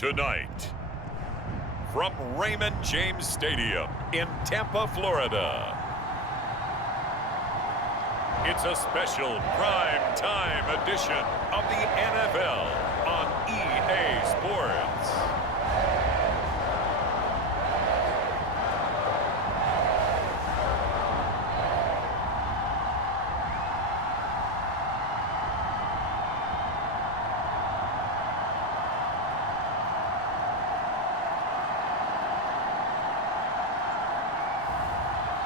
Tonight, from Raymond James Stadium in Tampa, Florida, it's a special prime time edition of the NFL on EA Sports.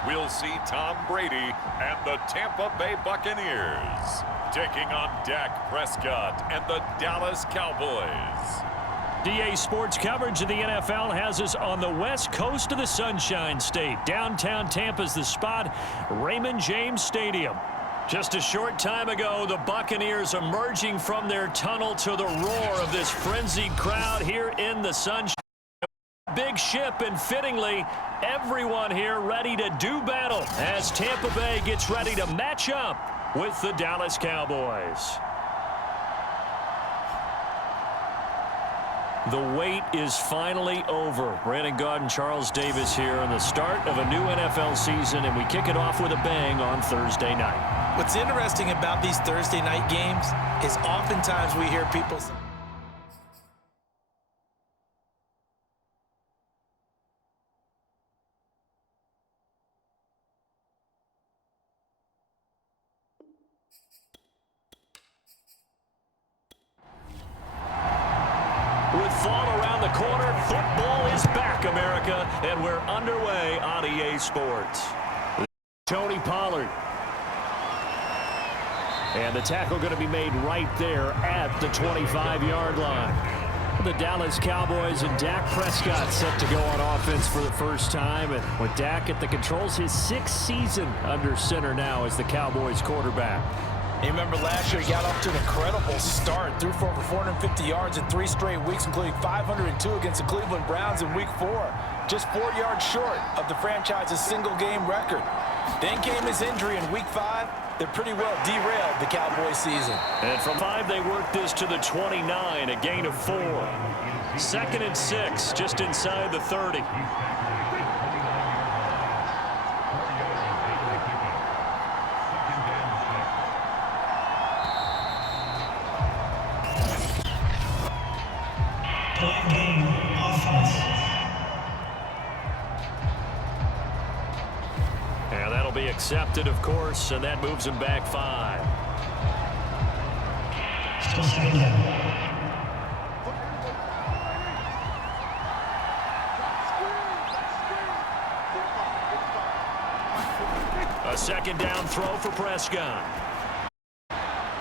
We'll see Tom Brady and the Tampa Bay Buccaneers taking on Dak Prescott and the Dallas Cowboys. DA Sports coverage of the NFL has us on the west coast of the Sunshine State. Downtown Tampa's the spot, Raymond James Stadium. Just a short time ago, the Buccaneers emerging from their tunnel to the roar of this frenzied crowd here in the Sunshine. Big ship, and fittingly, everyone here ready to do battle as Tampa Bay gets ready to match up with the Dallas Cowboys. The wait is finally over. Brandon Gaud and Charles Davis here on the start of a new NFL season, and we kick it off with a bang on Thursday night. What's interesting about these Thursday night games is oftentimes we hear people say, with fall around the corner, football is back, America, and we're underway on EA Sports. Tony Pollard. And the tackle going to be made right there at the 25-yard line. The Dallas Cowboys and Dak Prescott set to go on offense for the first time. And with Dak at the controls, his sixth season under center now as the Cowboys quarterback. You remember last year he got off to an incredible start, threw for over 450 yards in 3 straight weeks, including 502 against the Cleveland Browns in Week 4. Just 4 yards short of the franchise's single-game record. Then came his injury in Week 5. That pretty well derailed the Cowboys season. And from 5, they worked this to the 29, a gain of 4. 2nd and 6, just inside the 30. And that'll be accepted, of course, and that moves him back 5. A 2nd down throw for Prescott.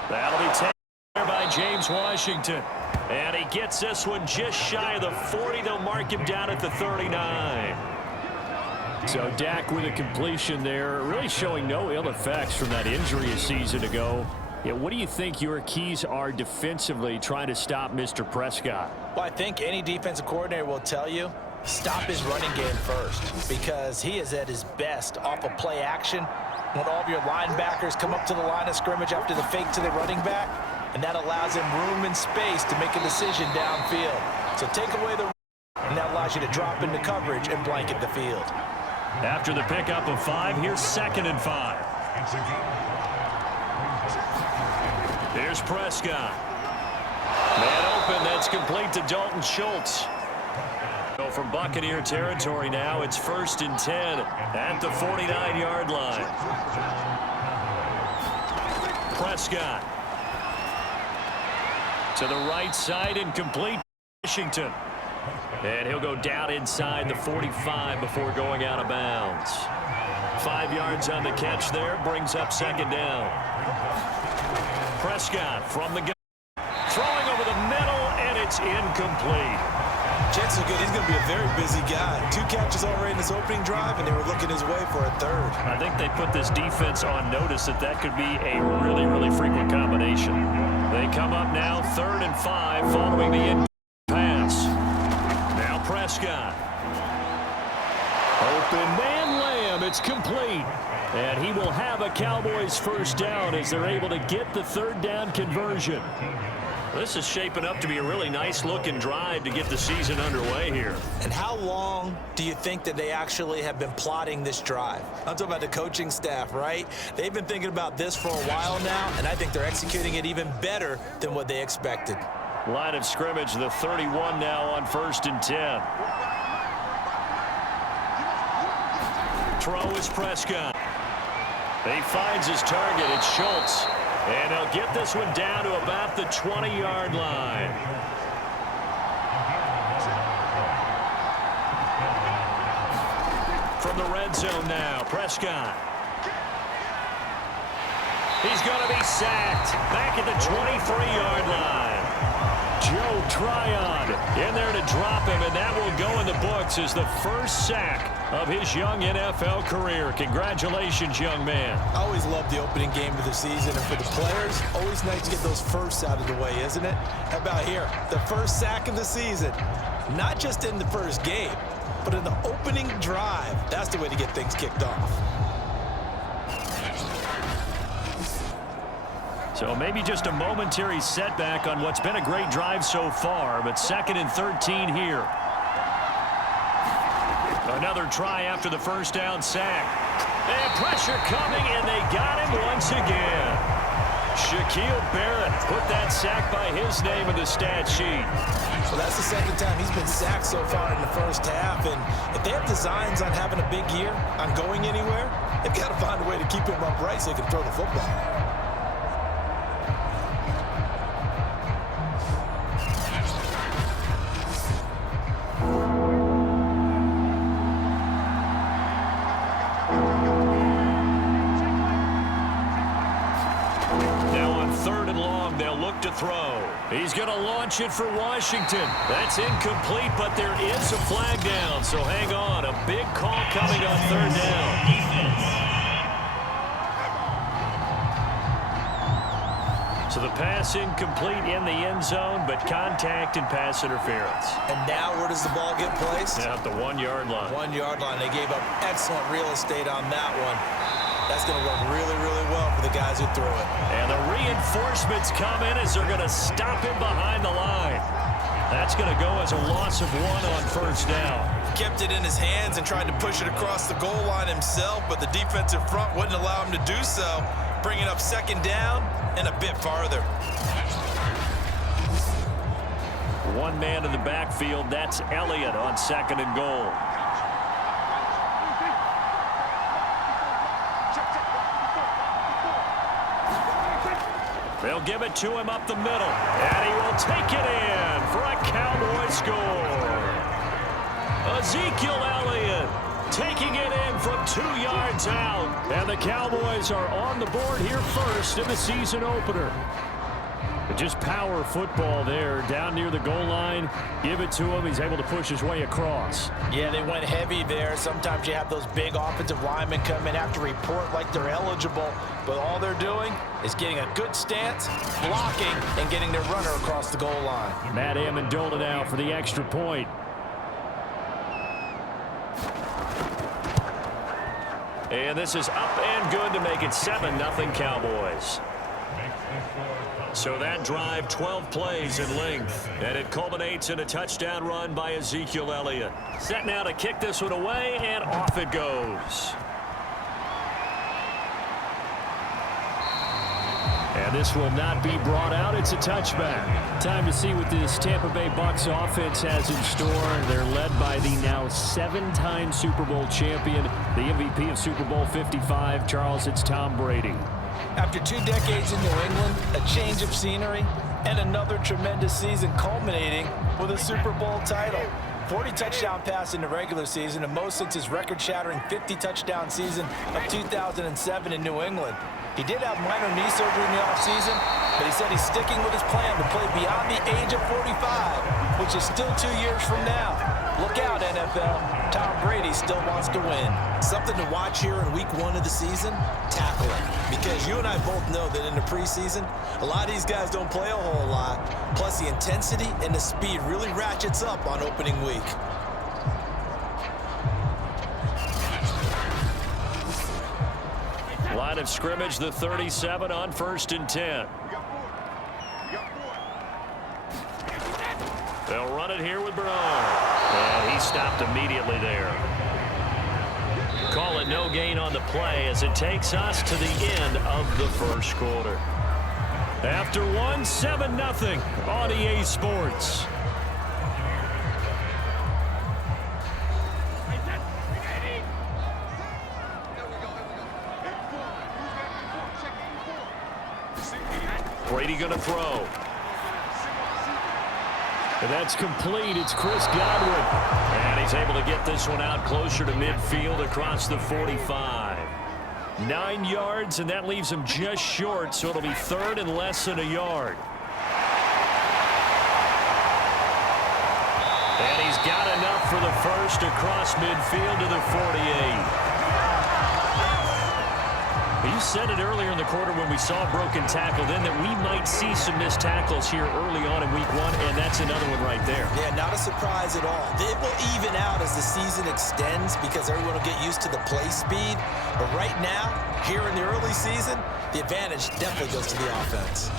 That'll be taken there by James Washington. And he gets this one just shy of the 40. They'll mark him down at the 39. So Dak with a completion there, really showing no ill effects from that injury a season ago. Yeah, what do you think your keys are defensively trying to stop Mr. Prescott? Well, I think any defensive coordinator will tell you, stop his running game first, because he is at his best off of play action when all of your linebackers come up to the line of scrimmage after the fake to the running back, and that allows him room and space to make a decision downfield. So take away the and that allows you to drop into coverage and blanket the field. After the pickup of 5, here's 2nd and 5. Here's Prescott. Man open, that's complete to Dalton Schultz. So from Buccaneer territory now, it's 1st and 10 at the 49-yard line. Prescott to the right side, incomplete. Washington. And he'll go down inside the 45 before going out of bounds. 5 yards on the catch there, brings up 2nd down. Prescott from the gun, throwing over the middle, and it's incomplete. Jets are good. He's going to be a very busy guy. 2 catches already in his opening drive, and they were looking his way for a 3rd. I think they put this defense on notice that that could be a really, really frequent combination. They come up now 3rd and 5 following the in pass. Now Prescott. Open man Lamb. It's complete. And he will have a Cowboys 1st down as they're able to get the 3rd down conversion. This is shaping up to be a really nice-looking drive to get the season underway here. And how long do you think that they actually have been plotting this drive? I'm talking about the coaching staff, right? They've been thinking about this for a while now, and I think they're executing it even better than what they expected. Line of scrimmage, the 31 now on 1st and 10. Throw is Prescott. He finds his target. It's Schultz. And he'll get this one down to about the 20-yard line. From the red zone now, Prescott. He's going to be sacked back at the 23-yard line. Joe Tryon in there to drop him, and that will go in the books as the first sack of his young NFL career. Congratulations, young man. I always love the opening game of the season, and for the players, always nice to get those firsts out of the way, isn't it? How about here? The first sack of the season. Not just in the first game, but in the opening drive. That's the way to get things kicked off. So maybe just a momentary setback on what's been a great drive so far, but 2nd and 13 here. Another try after the first down sack. And pressure coming, and they got him once again. Shaquille Barrett put that sack by his name in the stat sheet. So that's the second time he's been sacked so far in the first half. And if they have designs on having a big year, on going anywhere, they've got to find a way to keep him upright so he can throw the football. He's going to launch it for Washington. That's incomplete, but there is a flag down. So hang on. A big call coming on 3rd down. So the pass incomplete in the end zone, but contact and pass interference. And now where does the ball get placed? Yeah, at the 1-yard line. 1-yard line. They gave up excellent real estate on that one. That's going to work really, really well for the guys who threw it. And the reinforcements come in as they're going to stop him behind the line. That's going to go as a loss of 1 on 1st down. Kept it in his hands and tried to push it across the goal line himself, but the defensive front wouldn't allow him to do so, bringing up 2nd down and a bit farther. One man in the backfield. That's Elliott on 2nd and goal. They'll give it to him up the middle, and he will take it in for a Cowboy score. Ezekiel Elliott taking it in from 2 yards out, and the Cowboys are on the board here first in the season opener. But just power football there down near the goal line. Give it to him. He's able to push his way across. Yeah, they went heavy there. Sometimes you have those big offensive linemen come in after report like they're eligible, but all they're doing is getting a good stance, blocking, and getting their runner across the goal line. Matt Amendola now for the extra point. And this is up and good to make it 7-0 Cowboys. So that drive, 12 plays in length, and it culminates in a touchdown run by Ezekiel Elliott. Set now to kick this one away, and off it goes. And this will not be brought out. It's a touchback. Time to see what this Tampa Bay Bucs offense has in store. They're led by the now 7-time Super Bowl champion, the MVP of Super Bowl 55. Charles, it's Tom Brady. After 2 decades in New England, a change of scenery, and another tremendous season culminating with a Super Bowl title. 40 touchdown pass in the regular season, and most since his record-shattering 50-touchdown season of 2007 in New England. He did have minor knee surgery in the offseason, but he said he's sticking with his plan to play beyond the age of 45, which is still 2 years from now. Look out, NFL. Tom Brady still wants to win. Something to watch here in week 1 of the season, tackling. Because you and I both know that in the preseason, a lot of these guys don't play a whole lot. Plus, the intensity and the speed really ratchets up on opening week. Line of scrimmage, the 37 on 1st and 10. They'll run it here with Bernard. And he stopped immediately there. Call it no gain on the play as it takes us to the end of the first quarter. After 7-0 on EA Sports. Brady going to throw. And that's complete. It's Chris Godwin. And he's able to get this one out closer to midfield across the 45. 9 yards, and that leaves him just short, so it'll be third and less than a yard. And he's got enough for the first across midfield to the 48. You said it earlier in the quarter when we saw a broken tackle then that we might see some missed tackles here early on in week 1, and that's another one right there. Yeah, not a surprise at all. It will even out as the season extends because everyone will get used to the play speed. But right now, here in the early season, the advantage definitely goes to the offense.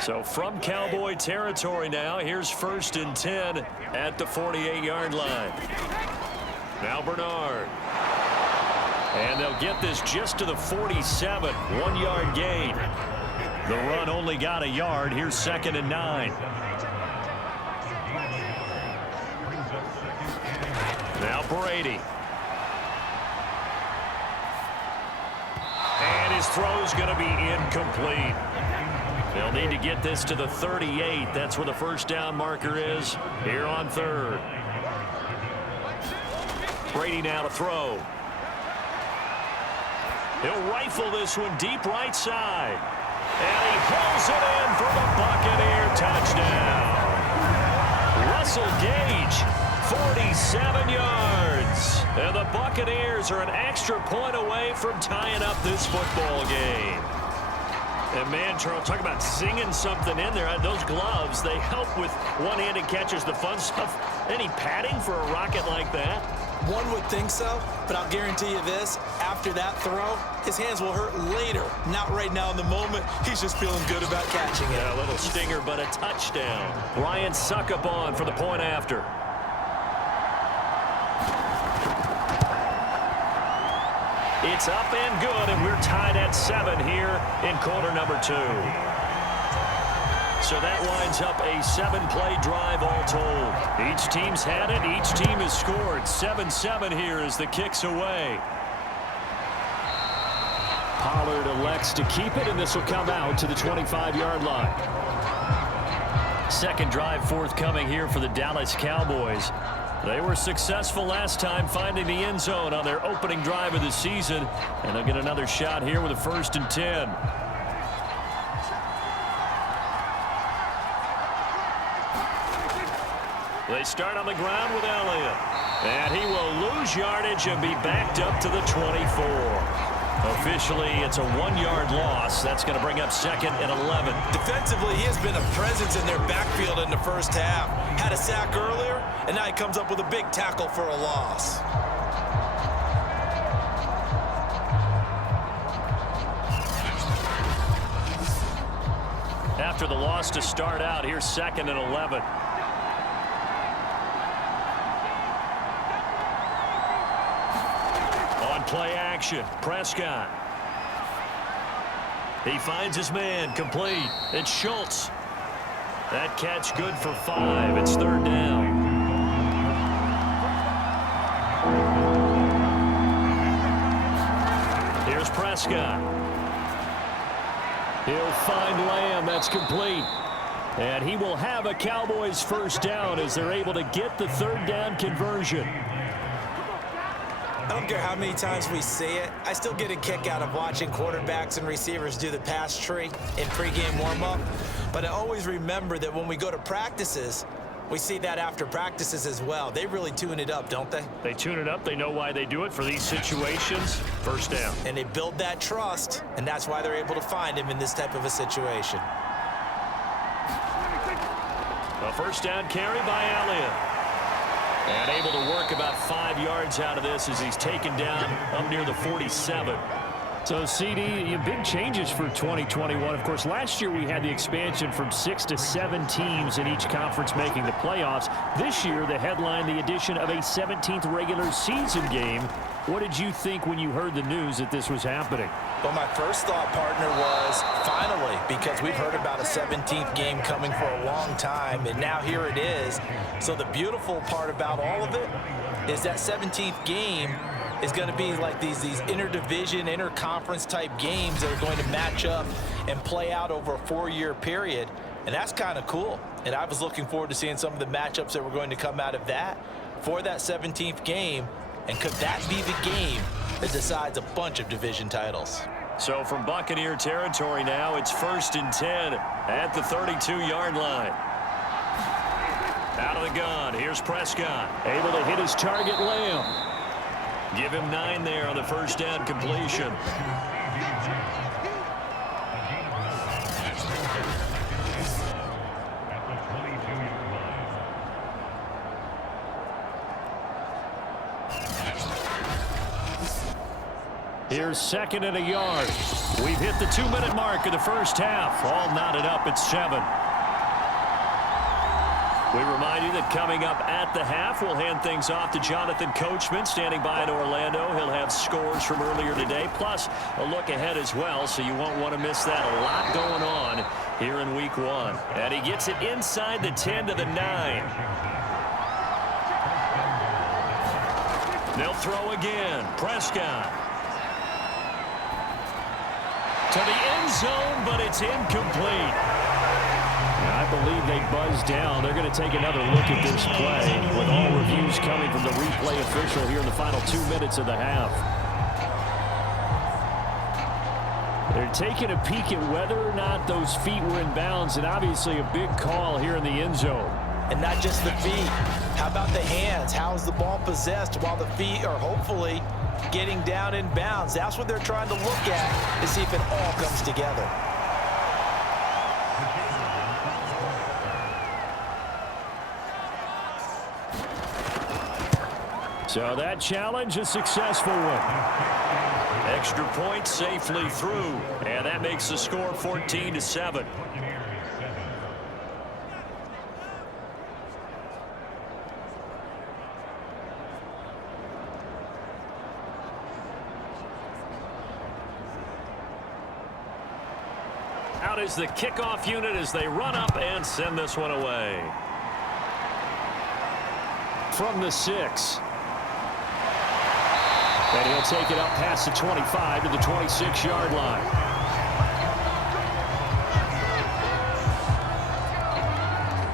So from Cowboy territory now, here's 1st and 10 at the 48-yard line. Now Bernard. And they'll get this just to the 47, 1-yard gain. The run only got a yard. Here's 2nd and 9. Now Brady. And his throw's going to be incomplete. They'll need to get this to the 38. That's where the first down marker is here on 3rd. Brady now to throw. He'll rifle this one deep right side. And he pulls it in for the Buccaneer touchdown. Russell Gage, 47 yards. And the Buccaneers are an extra point away from tying up this football game. And man, Charles, talk about singing something in there. Those gloves, they help with one-handed catches, the fun stuff. Any padding for a rocket like that? One would think so, but I'll guarantee you this, after that throw, his hands will hurt later. Not right now in the moment. He's just feeling good about catching it. Yeah, a little stinger, but a touchdown. Ryan Succop for the point after. It's up and good, and we're tied at 7 here in quarter number 2. So that winds up a 7-play drive all told. Each team's had it. Each team has scored. 7-7 here as the kick's away. Pollard elects to keep it, and this will come out to the 25-yard line. Second drive forthcoming here for the Dallas Cowboys. They were successful last time finding the end zone on their opening drive of the season, and they'll get another shot here with a 1st and 10. They start on the ground with Elliott. And he will lose yardage and be backed up to the 24. Officially, it's a 1-yard loss. That's going to bring up 2nd and 11. Defensively, he has been a presence in their backfield in the first half. Had a sack earlier, and now he comes up with a big tackle for a loss. After the loss to start out, here's 2nd and 11. Play action. Prescott. He finds his man. Complete. It's Schultz. That catch good for 5. It's 3rd down. Here's Prescott. He'll find Lamb. That's complete. And he will have a Cowboys first down as they're able to get the 3rd down conversion. I don't care how many times we see it. I still get a kick out of watching quarterbacks and receivers do the pass tree in pregame warm-up. But I always remember that when we go to practices, we see that after practices as well. They really tune it up, don't they? They tune it up. They know why they do it for these situations. First down. And they build that trust, and that's why they're able to find him in this type of a situation. A first down carry by Elliott. And able to work about 5 yards out of this as he's taken down up near the 47. So, CD, big changes for 2021. Of course, last year we had the expansion from 6 to 7 teams in each conference making the playoffs. This year, the headline, the addition of a 17th regular season game. What did you think when you heard the news that this was happening? Well, my first thought, partner, was finally, because we've heard about a 17th game coming for a long time, and now here it is. So the beautiful part about all of it is that 17th game is going to be like these interdivision, interconference type games that are going to match up and play out over a 4-year period. And that's kind of cool. And I was looking forward to seeing some of the matchups that were going to come out of that for that 17th game. And could that be the game that decides a bunch of division titles? So from Buccaneer territory now, it's 1st and 10 at the 32-yard line. Out of the gun, here's Prescott. Able to hit his target, Lamb. Give him 9 there on the first down completion. Here's 2nd and a yard. We've hit the 2-minute mark of the first half. All knotted up at 7. We remind you that coming up at the half, we'll hand things off to Jonathan Coachman, standing by in Orlando. He'll have scores from earlier today, plus a look ahead as well, so you won't want to miss that. A lot going on here in Week 1. And he gets it inside the 10 to the 9. They'll throw again. Prescott. To the end zone, but it's incomplete. I believe they buzzed down. They're going to take another look at this play with all reviews coming from the replay official here in the final 2 minutes of the half. They're taking a peek at whether or not those feet were in bounds, and obviously a big call here in the end zone. And not just the feet. How about the hands? How is the ball possessed while the feet are hopefully getting down in bounds? That's what they're trying to look at to see if it all comes together. So that challenge, a successful one. Extra point safely through, and that makes the score 14-7. Out is the kickoff unit as they run up and send this one away. From the 6. And he'll take it up past the 25 to the 26-yard line.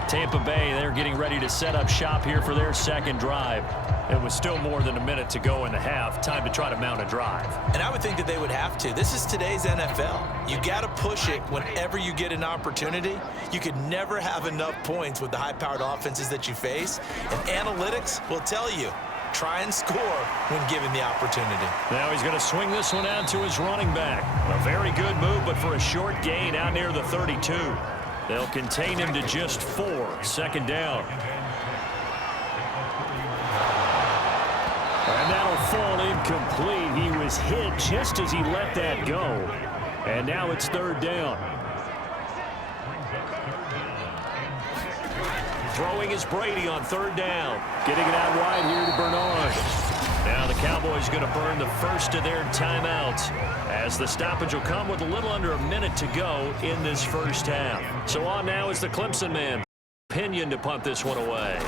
Tampa Bay, they're getting ready to set up shop here for their second drive. It was still more than a minute to go in the half. Time to try to mount a drive. And I would think that they would have to. This is today's NFL. You got to push it whenever you get an opportunity. You could never have enough points with the high-powered offenses that you face. And analytics will tell you, try and score when given the opportunity. Now he's going to swing this one out to his running back. A very good move, but for a short gain out near the 32. They'll contain him to just 4. 2nd down. And that'll fall incomplete. He was hit just as he let that go. And now it's 3rd down. Throwing is Brady on 3rd down. Getting it out wide here to Bernard. Now the Cowboys going to burn the first of their timeouts as the stoppage will come with a little under a minute to go in this first half. So on now is the Clemson man. Pinion to punt this one away.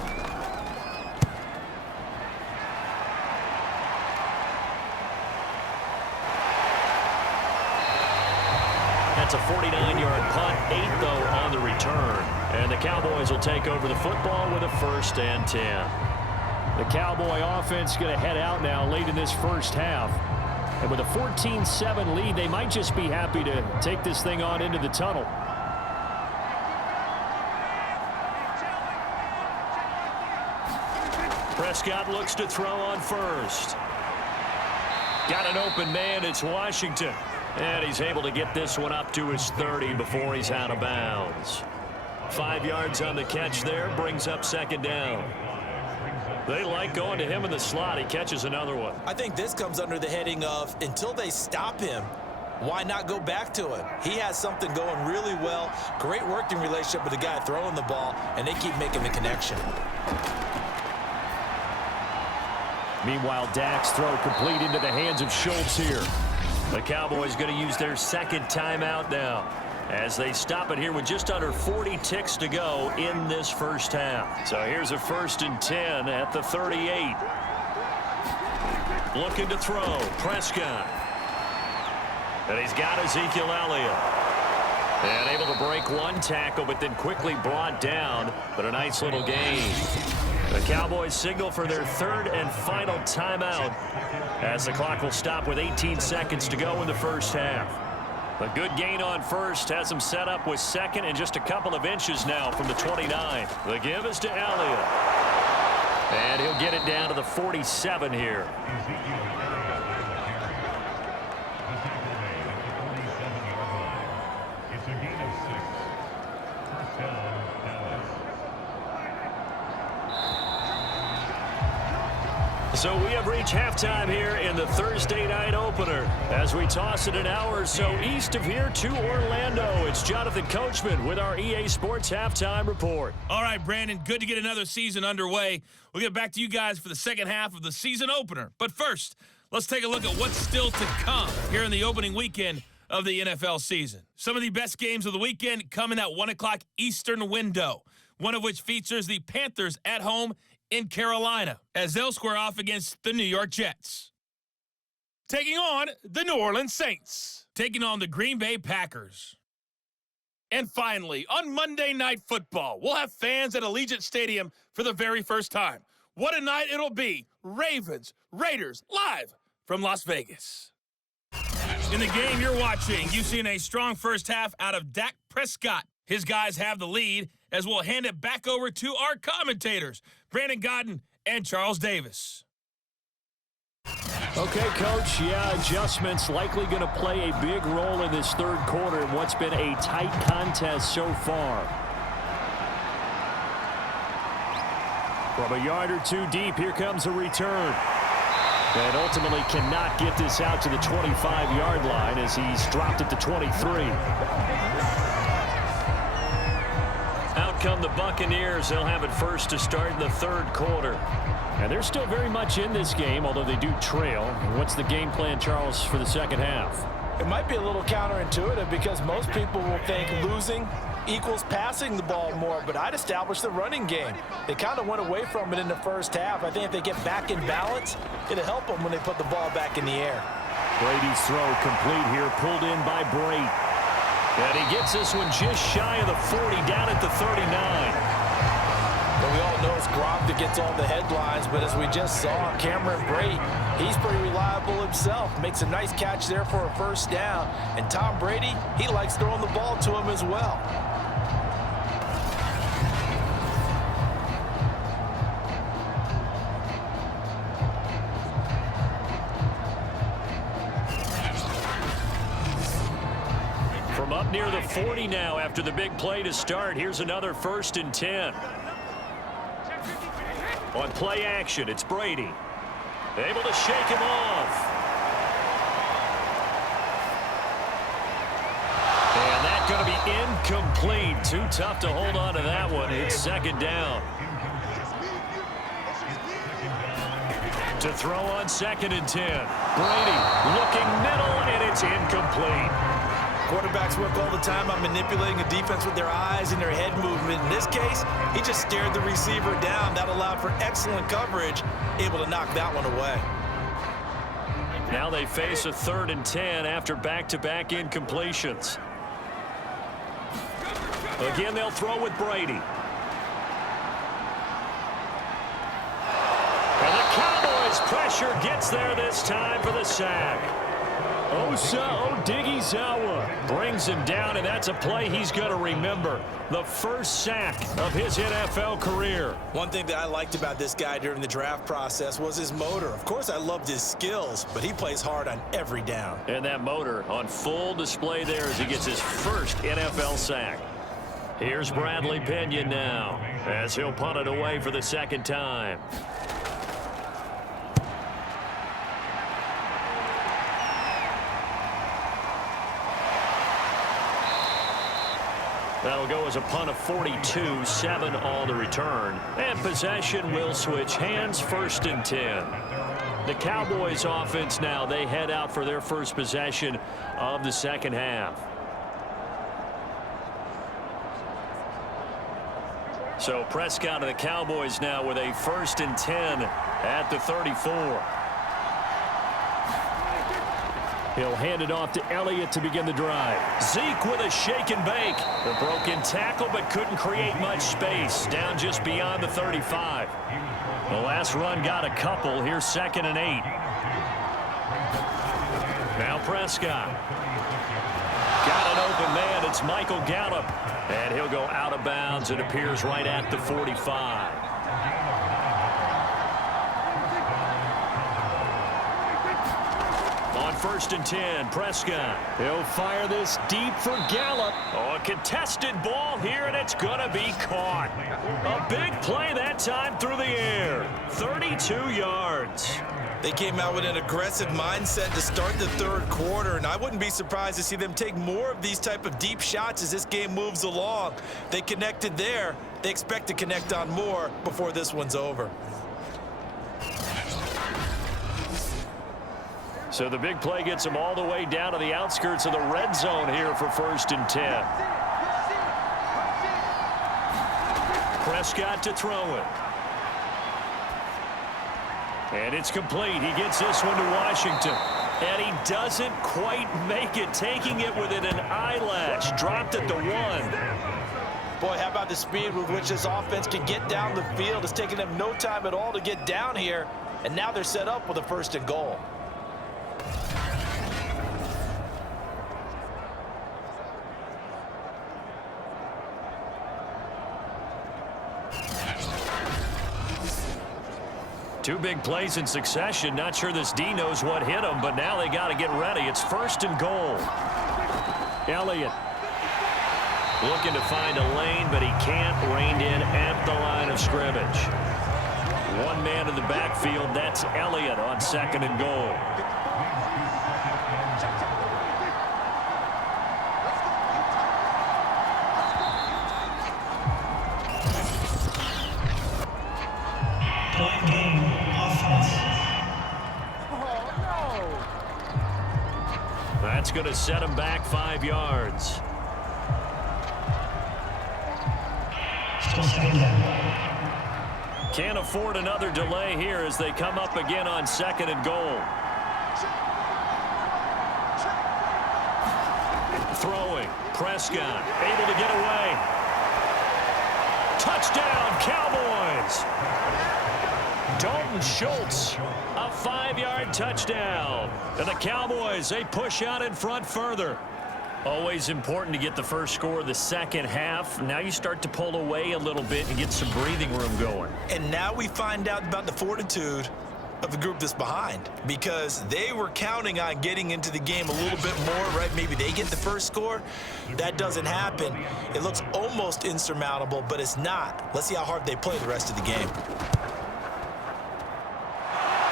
That's a 49-yard punt, 8 though on the return. And the Cowboys will take over the football with a 1st and 10. The Cowboy offense going to head out now late in this first half. And with a 14-7 lead, they might just be happy to take this thing on into the tunnel. Prescott looks to throw on 1st. Got an open man, it's Washington. And he's able to get this one up to his 30 before he's out of bounds. 5 yards on the catch there, brings up 2nd down. They like going to him in the slot. He catches another one. I think this comes under the heading of until they stop him, why not go back to it? He has something going really well. Great working relationship with the guy throwing the ball, and they keep making the connection. Meanwhile, Dak's throw complete into the hands of Schultz here. The Cowboys going to use their second timeout now as they stop it here with just under 40 ticks to go in this first half. So here's a 1st and 10 at the 38. Looking to throw. Prescott. And he's got Ezekiel Elliott. And able to break one tackle, but then quickly brought down. But a nice little gain. The Cowboys signal for their 3rd and final timeout as the clock will stop with 18 seconds to go in the first half. A good gain on first has them set up with 2nd and just a couple of inches now from the 29. The give is to Elliott. And he'll get it down to the 47 here. So we have reached halftime here in the Thursday night opener as we toss it an hour or so east of here to Orlando. It's Jonathan Coachman with our EA Sports Halftime Report. All right, Brandon, good to get another season underway. We'll get back to you guys for the second half of the season opener. But first, let's take a look at what's still to come here in the opening weekend of the NFL season. Some of the best games of the weekend come in that 1 o'clock Eastern window, one of which features the Panthers at home in Carolina, as they'll square off against the New York Jets. Taking on the New Orleans Saints, taking on the Green Bay Packers. And finally, on Monday Night Football, we'll have fans at Allegiant Stadium for the very first time. What a night it'll be. Ravens, Raiders, live from Las Vegas. In the game you're watching, you've seen a strong first half out of Dak Prescott. His guys have the lead, as we'll hand it back over to our commentators, Brandon Godden and Charles Davis. Okay, Coach, adjustments likely going to play a big role in this third quarter in what's been a tight contest so far. From a yard or two deep, here comes a return. And ultimately cannot get this out to the 25-yard line as he's dropped it to 23. Out come the Buccaneers. They'll have it first to start in the third quarter. And they're still very much in this game, although they do trail. What's the game plan, Charles, for the second half? It might be a little counterintuitive because most people will think losing equals passing the ball more, but I'd establish the running game. They kind of went away from it in the first half. I think if they get back in balance, it'll help them when they put the ball back in the air. Brady's throw complete here, pulled in by Brate. And he gets this one just shy of the 40, down at the 39. But we all know it's Gronk that gets all the headlines, but as we just saw, Cameron Brate, he's pretty reliable himself. Makes a nice catch there for a first down. And Tom Brady, he likes throwing the ball to him as well. From up near the 40 now after the big play to start, here's another 1st and 10. On play action, it's Brady. Able to shake him off. And that's going to be incomplete. Too tough to hold on to that one. It's second down. To throw on 2nd and 10. Brady looking middle, and it's incomplete. Quarterbacks work all the time on manipulating a defense with their eyes and their head movement. In this case, he just stared the receiver down. That allowed for excellent coverage, able to knock that one away. Now they face a 3rd and 10 after back-to-back incompletions. Again, they'll throw with Brady. And the Cowboys' pressure gets there this time for the sack. Odighizuwa brings him down, and that's a play he's going to remember. The first sack of his NFL career. One thing that I liked about this guy during the draft process was his motor. Of course, I loved his skills, but he plays hard on every down. And that motor on full display there as he gets his first NFL sack. Here's Bradley Pinion now as he'll punt it away for the second time. That'll go as a punt of 42, 7 on the return. And possession will switch hands, 1st and 10. The Cowboys offense now, they head out for their first possession of the second half. So Prescott and the Cowboys now with a 1st and 10 at the 34. He'll hand it off to Elliott to begin the drive. Zeke with a shake and bake. The broken tackle, but couldn't create much space. Down just beyond the 35. The last run got a couple. Here's 2nd and 8. Now Prescott. Got an open man. It's Michael Gallup. And he'll go out of bounds. It appears right at the 45. On 1st and 10, Prescott. He'll fire this deep for Gallup. Oh, a contested ball here, and it's going to be caught. A big play that time through the air. 32 yards. They came out with an aggressive mindset to start the 3rd quarter, and I wouldn't be surprised to see them take more of these type of deep shots as this game moves along. They connected there. They expect to connect on more before this one's over. So the big play gets them all the way down to the outskirts of the red zone here for 1st and 10. Prescott to throw it. And it's complete. He gets this one to Washington. And he doesn't quite make it, taking it within an eyelash. Dropped at the 1. Boy, how about the speed with which this offense can get down the field? It's taking them no time at all to get down here. And now they're set up with a 1st and goal. Two big plays in succession. Not sure this D knows what hit him, but now they got to get ready. It's 1st and goal. Elliott looking to find a lane, but he can't. Reined in at the line of scrimmage. One man in the backfield. That's Elliott on 2nd and goal. That's going to set him back 5 yards. Can't afford another delay here as they come up again on 2nd and goal. Throwing. Prescott able to get away. Touchdown, Cowboys. Dalton Schultz, a 5-yard touchdown. And the Cowboys, they push out in front further. Always important to get the first score of the second half. Now you start to pull away a little bit and get some breathing room going. And now we find out about the fortitude of the group that's behind, because they were counting on getting into the game a little bit more, right? Maybe they get the first score. That doesn't happen. It looks almost insurmountable, but it's not. Let's see how hard they play the rest of the game.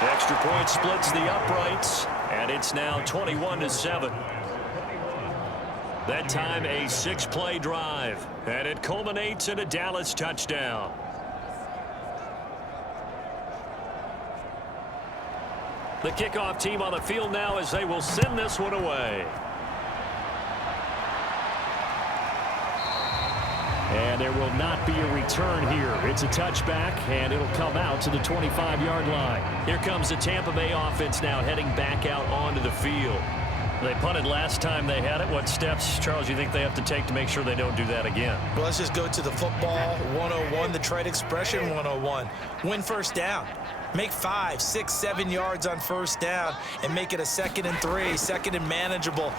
Extra point splits the uprights, and it's now 21-7. That time a 6-play drive, and it culminates in a Dallas touchdown. The kickoff team on the field now as they will send this one away. And there will not be a return here. It's a touchback, and it'll come out to the 25-yard line. Here comes the Tampa Bay offense now heading back out onto the field. They punted last time they had it. What steps, Charles, you think they have to take to make sure they don't do that again? Well, let's just go to the football 101, the trade expression 101. Win first down. Make 5, 6, 7 yards on first down and make it a 2nd and 3, 2nd and manageable.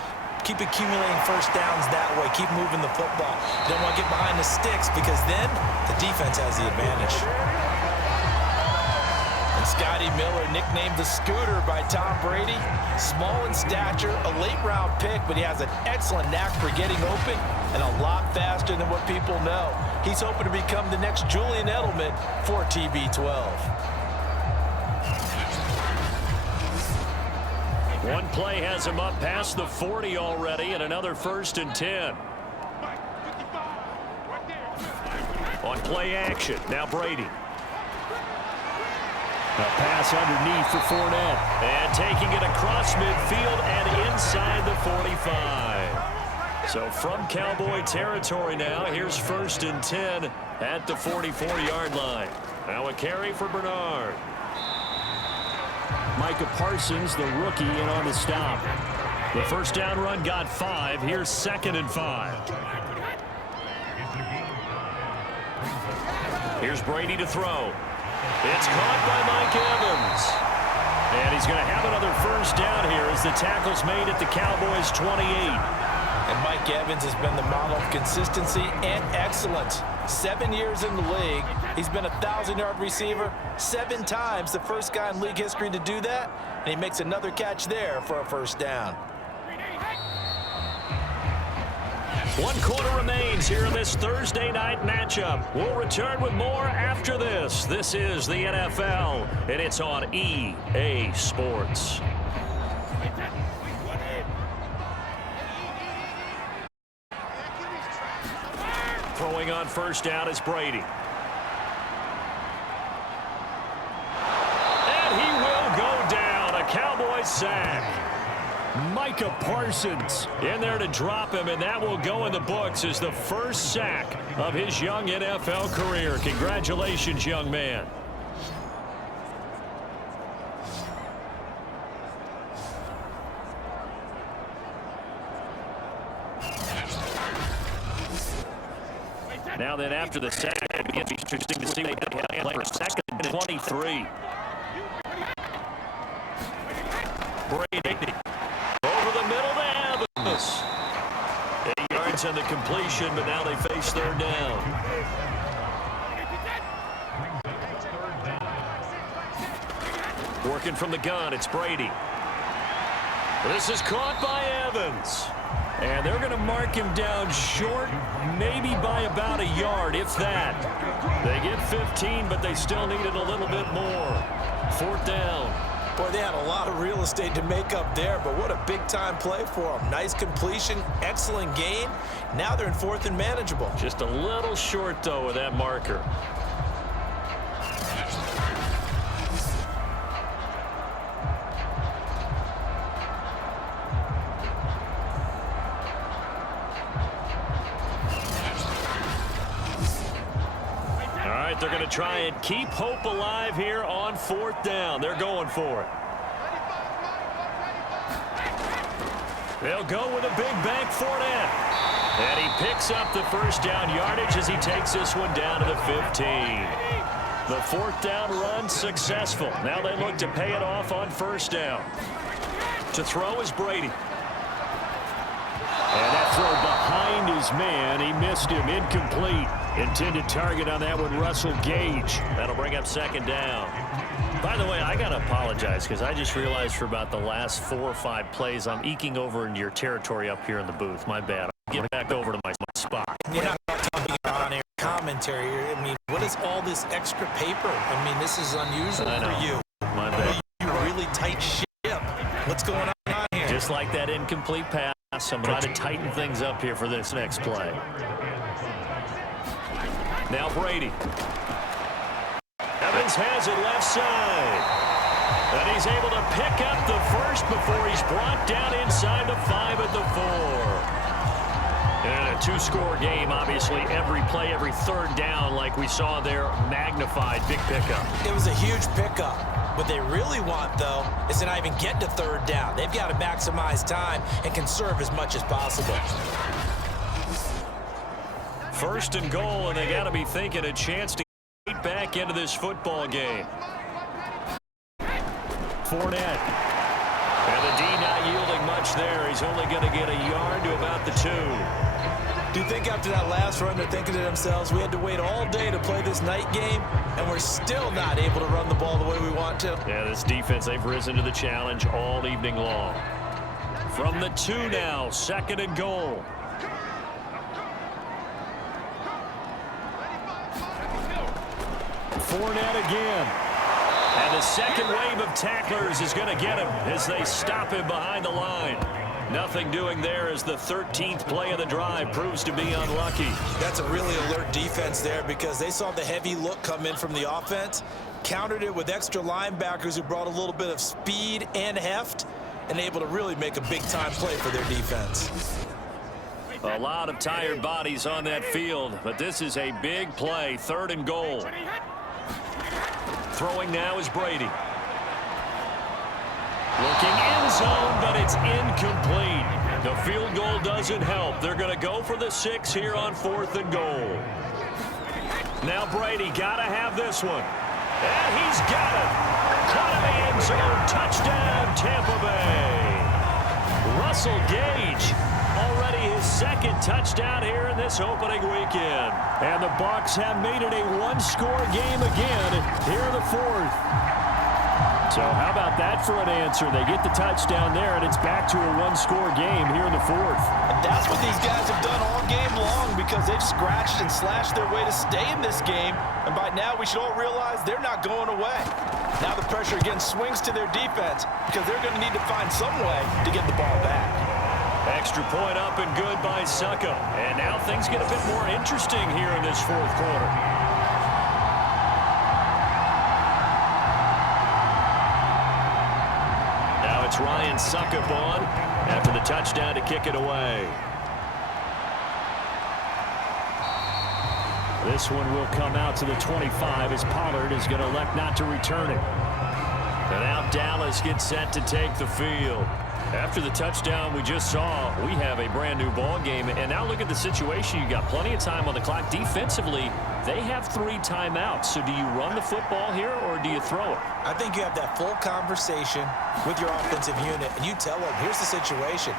Keep accumulating first downs that way. Keep moving the football. You don't want to get behind the sticks because then the defense has the advantage. And Scotty Miller, nicknamed the Scooter by Tom Brady. Small in stature, a late-round pick, but he has an excellent knack for getting open and a lot faster than what people know. He's hoping to become the next Julian Edelman for TB12. One play has him up past the 40 already, and another 1st and 10. On play action, now Brady. A pass underneath for Fournette. And taking it across midfield and inside the 45. So from Cowboy territory now, here's 1st and 10 at the 44-yard line. Now a carry for Bernard. Micah Parsons, the rookie, in on the stop. The first down run got 5. Here's 2nd and 5. Here's Brady to throw. It's caught by Mike Evans. And he's going to have another first down here as the tackle's made at the Cowboys' 28. And Mike Evans has been the model of consistency and excellence. 7 years in the league. He's been a 1,000-yard receiver 7 times, the first guy in league history to do that. And he makes another catch there for a first down. 1 quarter remains here in this Thursday night matchup. We'll return with more after this. This is the NFL, and it's on EA Sports. Throwing on first down is Brady. And he will go down. A Cowboys sack. Micah Parsons in there to drop him, and that will go in the books as the first sack of his young NFL career. Congratulations, young man. Now then, after the sack, it begins interesting to see what they have play for 2nd and 23. Brady. Over the middle to Evans. 8 yards on the completion, but now they face 3rd down. Working from the gun, it's Brady. This is caught by Evans. And they're going to mark him down short, maybe by about a yard, if that. They get 15, but they still needed a little bit more. 4th down. Boy, they had a lot of real estate to make up there, but what a big-time play for them. Nice completion, excellent gain. Now they're in 4th and manageable. Just a little short, though, with that marker. They're going to try and keep hope alive here on 4th down. They're going for it. They'll go with a big bank Fournette. And he picks up the first down yardage as he takes this one down to the 15. The 4th down run successful. Now they look to pay it off on 1st down. To throw is Brady. And that throw behind his man. He missed him. Incomplete. Intended target on that one, Russell Gage. That'll bring up 2nd down. By the way, I got to apologize because I just realized for about the last 4 or 5 plays, I'm eking over into your territory up here in the booth. My bad. I'll get back over to my spot. We're not talking on-air commentary. I mean, what is all this extra paper? I mean, this is unusual for you. My bad. You really tight ship. What's going on here? Just like that incomplete pass, I'm trying to tighten things up here for this next play. Now Brady. Evans has it left side. And he's able to pick up the first before he's brought down inside the 5 at the 4. And a 2-score game, obviously, every play, every 3rd down, like we saw there, magnified, big pickup. It was a huge pickup. What they really want, though, is to not even get to 3rd down. They've got to maximize time and conserve as much as possible. 1st and goal, and they got to be thinking a chance to get back into this football game. Fournette. And the D not yielding much there. He's only going to get a yard to about the 2. Do you think after that last run they're thinking to themselves, we had to wait all day to play this night game, and we're still not able to run the ball the way we want to? Yeah, this defense, they've risen to the challenge all evening long. From the 2 now, 2nd and goal. Fournette again. And the second wave of tacklers is going to get him as they stop him behind the line. Nothing doing there as the 13th play of the drive proves to be unlucky. That's a really alert defense there because they saw the heavy look come in from the offense, countered it with extra linebackers who brought a little bit of speed and heft, and able to really make a big-time play for their defense. A lot of tired bodies on that field, but this is a big play, 3rd and goal. Throwing now is Brady. Looking end zone, but it's incomplete. The field goal doesn't help. They're going to go for the 6 here on 4th and goal. Now Brady got to have this one. And he's got it. Caught in the end zone. Touchdown, Tampa Bay. Russell Gage, already his 2nd touchdown here in this opening weekend. And the Bucs have made it a 1-score game again here in the 4th. So how about that for an answer? They get the touchdown there, and it's back to a 1-score game here in the 4th. And that's what these guys have done all game long because they've scratched and slashed their way to stay in this game. And by now, we should all realize they're not going away. Now the pressure again swings to their defense because they're going to need to find some way to get the ball back. Extra point up and good by Succo. And now things get a bit more interesting here in this 4th quarter. It's Ryan Suckup on after the touchdown to kick it away. This one will come out to the 25 as Pollard is going to elect not to return it. And now Dallas gets set to take the field. After the touchdown we just saw, we have a brand new ball game. And now look at the situation. You got plenty of time on the clock. Defensively, they have 3 timeouts. So do you run the football here or do you throw it? I think you have that full conversation with your offensive unit, and you tell them, here's the situation.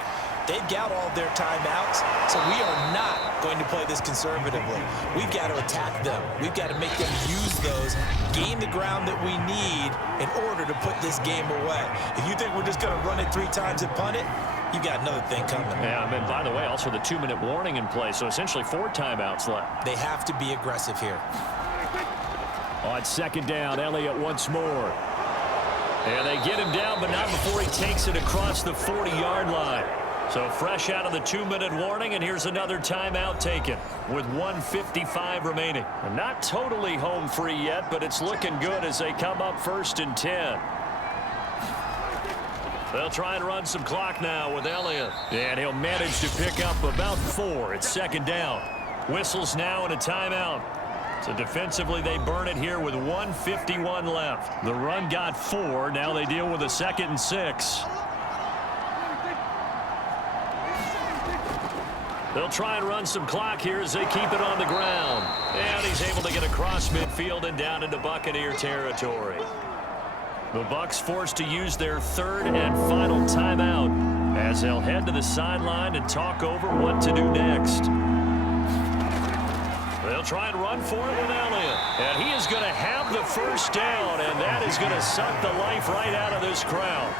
They've got all their timeouts, so we are not going to play this conservatively. We've got to attack them. We've got to make them use those, gain the ground that we need in order to put this game away. If you think we're just going to run it 3 times and punt it, you got another thing coming. Yeah, and by the way, also the 2-minute warning in play, so essentially 4 timeouts left. They have to be aggressive here. On 2nd down, Elliott once more. And they get him down, but not before he takes it across the 40-yard line. So fresh out of the 2-minute warning, and here's another timeout taken with 1:55 remaining. And not totally home free yet, but it's looking good as they come up 1st and 10. They'll try and run some clock now with Elliott. And he'll manage to pick up about 4. It's 2nd down. Whistles now and a timeout. So defensively, they burn it here with 1:51 left. The run got 4. Now they deal with a 2nd and 6. They'll try and run some clock here as they keep it on the ground. And he's able to get across midfield and down into Buccaneer territory. The Bucs forced to use their 3rd and final timeout as they'll head to the sideline and talk over what to do next. They'll try and run for it with Elliott. And he is going to have the 1st down, and that is going to suck the life right out of this crowd.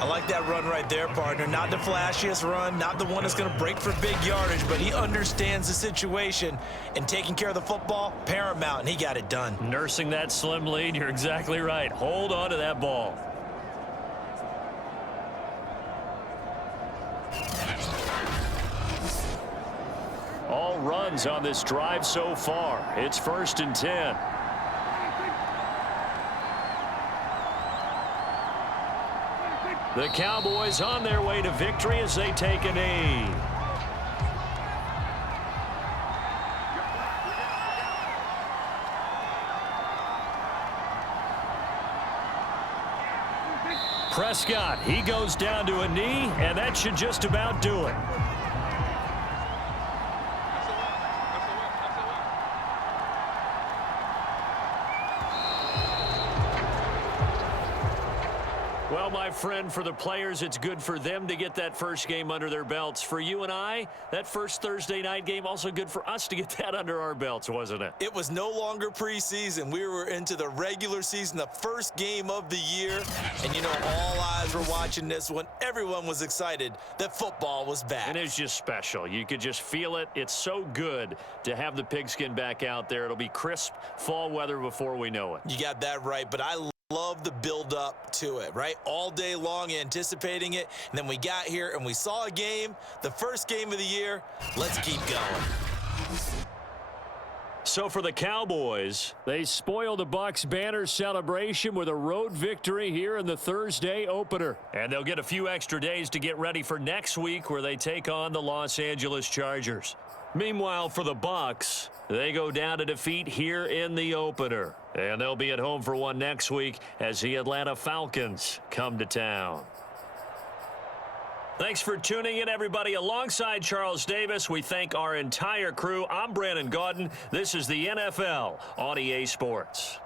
I like that run right there, partner. Not the flashiest run, not the one that's going to break for big yardage, but he understands the situation, and taking care of the football, paramount, and he got it done. Nursing that slim lead, you're exactly right. Hold on to that ball. All runs on this drive so far. It's 1st and 10. The Cowboys on their way to victory as they take a knee. Prescott, he goes down to a knee, and that should just about do it. Well, my friend, for the players, it's good for them to get that first game under their belts. For you and I, that first Thursday night game, also good for us to get that under our belts, wasn't it? It was no longer preseason. We were into the regular season, the first game of the year. And, you know, all eyes were watching this one. Everyone was excited that football was back. And it's just special. You could just feel it. It's so good to have the pigskin back out there. It'll be crisp fall weather before we know it. You got that right, but I Love the build up to it, right? All day long anticipating it. And then we got here and we saw a game, the first game of the year. Let's keep going. So for the Cowboys, they spoiled the Bucs banner celebration with a road victory here in the Thursday opener. And they'll get a few extra days to get ready for next week where they take on the Los Angeles Chargers. Meanwhile, for the Bucs, they go down to defeat here in the opener. And they'll be at home for one next week as the Atlanta Falcons come to town. Thanks for tuning in, everybody. Alongside Charles Davis, we thank our entire crew. I'm Brandon Gaudin. This is the NFL on EA Sports.